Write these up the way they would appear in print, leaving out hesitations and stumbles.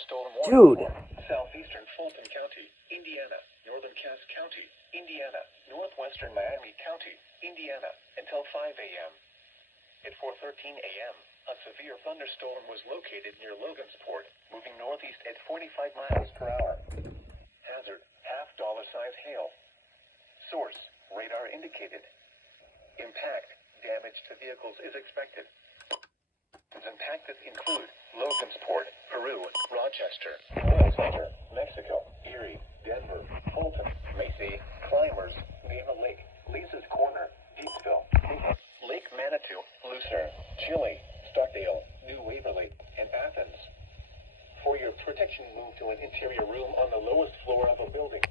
thunderstorm warning Dude. for southeastern Fulton County, Indiana, northern Cass County, Indiana, northwestern Miami County, Indiana, until 5 a.m. At 4:13 a.m., a severe thunderstorm was located near Logansport, moving northeast at 45 miles per hour. Hazard, $half size hail. Source, radar indicated. Impact, damage to vehicles is expected. Impacted include Logansport, Peru, Rochester, Oil Center, Mexico, Erie, Denver, Fulton, Macy, Climbers, Neva Lake, Lisa's Corner, Deepsville, Lake Manitou, Lucerne, Chile, Stockdale, New Waverly, and Athens. For your protection, move to an interior room on the lowest floor of a building.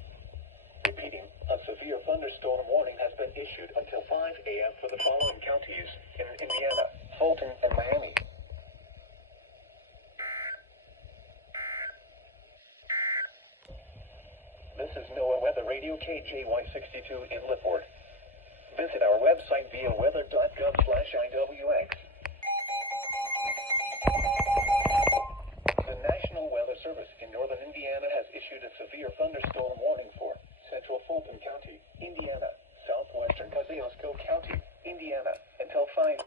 Repeating, a severe thunderstorm warning has been issued until 5 a.m. for the following counties in Indiana, Fulton, and Miami. This is NOAA Weather Radio KJY62 in Lipport. Visit our website via weather.gov/IWX. The National Weather Service in northern Indiana has issued a severe thunderstorm warning for central Fulton County, Indiana, southwestern Kosciuszko County, Indiana, until 5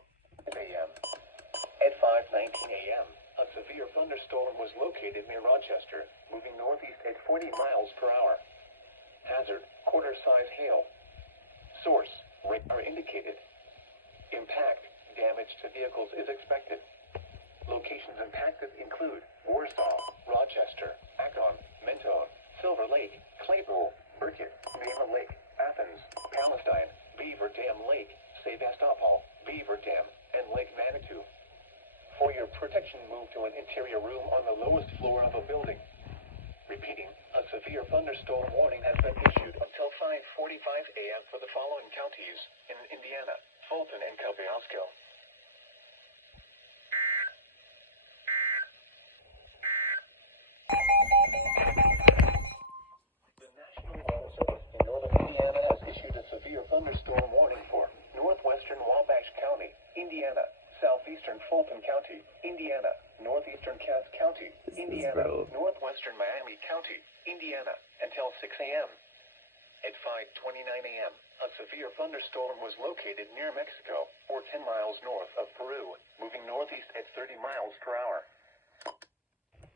a.m. At 5:19 a.m., a severe thunderstorm was located near Rochester, moving northeast at 40 miles per hour. Hazard, quarter-size hail. Source, radar indicated. Impact, damage to vehicles is expected. Locations impacted include Warsaw, Rochester, Akron, Mentone, Silver Lake, Claypool, Burkett, Neva Lake, Athens, Palestine, Beaver Dam Lake, Sebastopol, Beaver Dam, and Lake Manitou. For your protection, move to an interior room on the lowest floor of a building. Repeating, a severe thunderstorm warning has been issued until 5:45 a.m. for the following counties in Indiana, Fulton, and Kosciuszko. The National Weather Service in northern Indiana has issued a severe thunderstorm warning for northwestern Wabash County, Indiana, southeastern Fulton County, Indiana, northeastern Cass County, Indiana, northwestern Miami County, Indiana, until 6 a.m. At 5:29 a.m., a severe thunderstorm was located near Mexico, or 10 miles north of Peru, moving northeast at 30 miles per hour.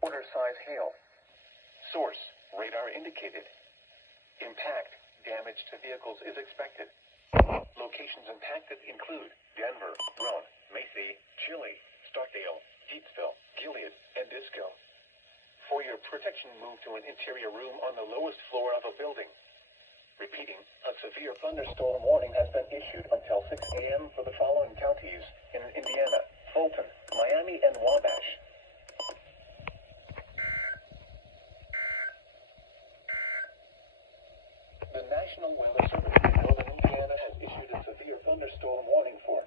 Quarter-size hail. Source, radar indicated. Impact, damage to vehicles is expected. Locations impacted include Denver, Roane, Macy, Chile, Stockdale, Deepsville, Gilead, and Disco. For your protection, move to an interior room on the lowest floor of a building. Repeating, a severe thunderstorm warning has been issued until 6 a.m. for the following counties in Indiana, Fulton, Miami, and Wabash. The National Weather Service in northern Indiana has issued a severe thunderstorm warning for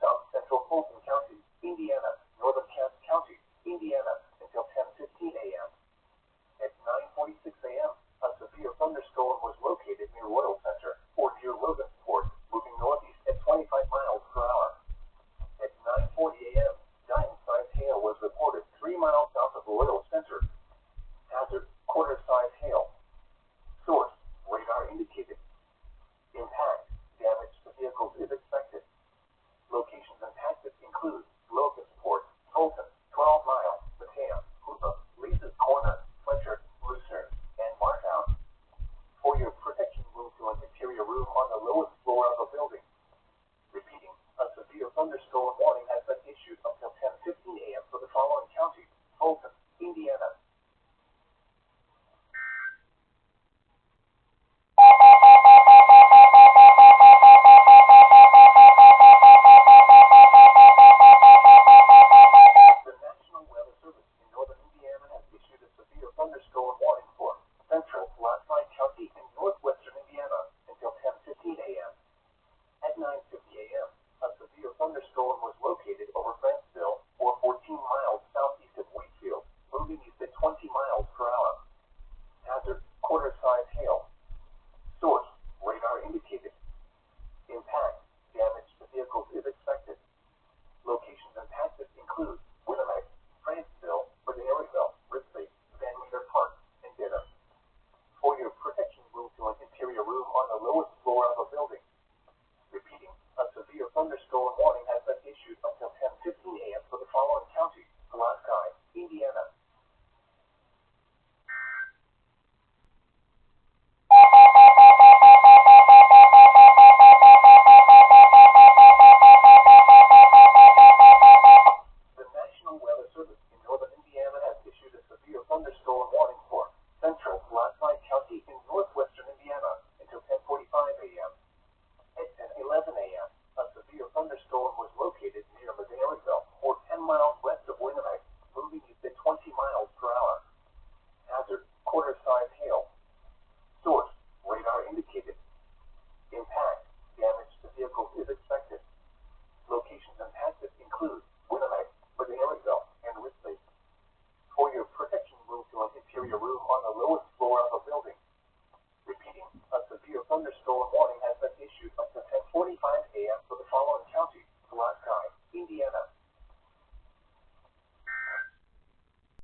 South Central Fulton include